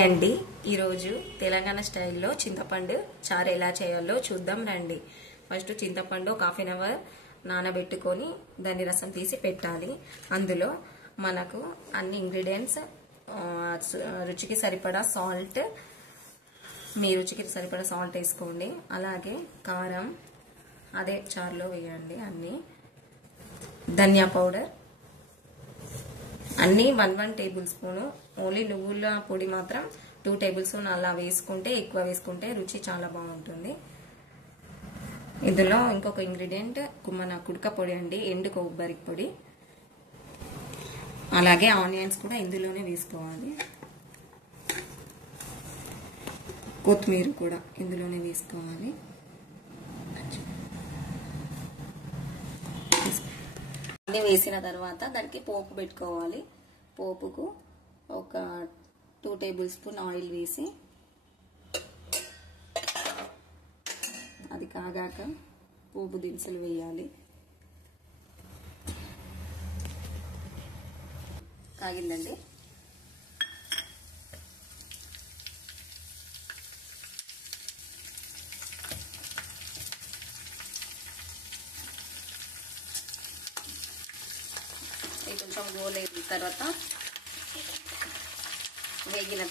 అండి ఈరోజు తెలంగాణ స్టైల్లో చింతపండు చారు ఎలా చేయాలో చూద్దాం రండి. ఫస్ట్ చింతపండు ఒక హాఫ్ అన్ అవర్ నానబెట్టుకొని దాని రసం తీసి పెట్టాలి. అందులో మనకు అన్ని ఇంగ్రీడియంట్స్ రుచికి సరిపడా సాల్ట్, మీ రుచికి సరిపడా సాల్ట్ వేసుకోండి. అలాగే కారం అదే చారులో వేయండి. అన్ని ధనియా పౌడర్ అన్నీ 1 టేబుల్ స్పూను. ఓన్లీ నువ్వుల పొడి మాత్రం 2 టేబుల్ స్పూన్ అలా వేసుకుంటే, ఎక్కువ వేసుకుంటే రుచి చాలా బాగుంటుంది. ఇందులో ఇంకొక ఇంగ్రీడియంట్ మన కుడక పొడి అండి, ఎండు కొబ్బరి పొడి. అలాగే ఆనియన్స్ కూడా ఇందులోనే వేసుకోవాలి. కొత్తిమీర కూడా ఇందులోనే వేసుకోవాలి. అన్నీ వేసిన తర్వాత దానికి పోపు పెట్టుకోవాలి. పోపుకు ఒక 2 టేబుల్ స్పూన్ ఆయిల్ వేసి అది కాగాక పోపు దినుసులు వేయాలి. కాగిందండి. కొంచెం గోలేసిన తర్వాత వేగిన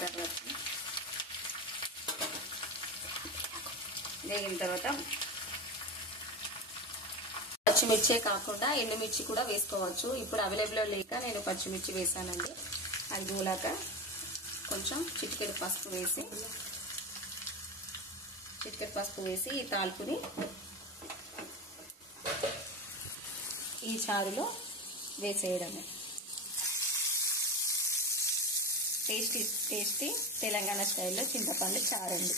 తర్వాత పచ్చిమిర్చే కాకుండా ఎండుమిర్చి కూడా వేసుకోవచ్చు. ఇప్పుడు అవైలబుల్ లేక నేను పచ్చిమిర్చి వేసానండి. అది గోలాక కొంచెం చిటికెడు పసుపు వేసి ఈ తాల్పుని ఈ చారులో వేసేయడమే. టేస్టీ తెలంగాణ స్టైల్లో చింతపండు చారండి.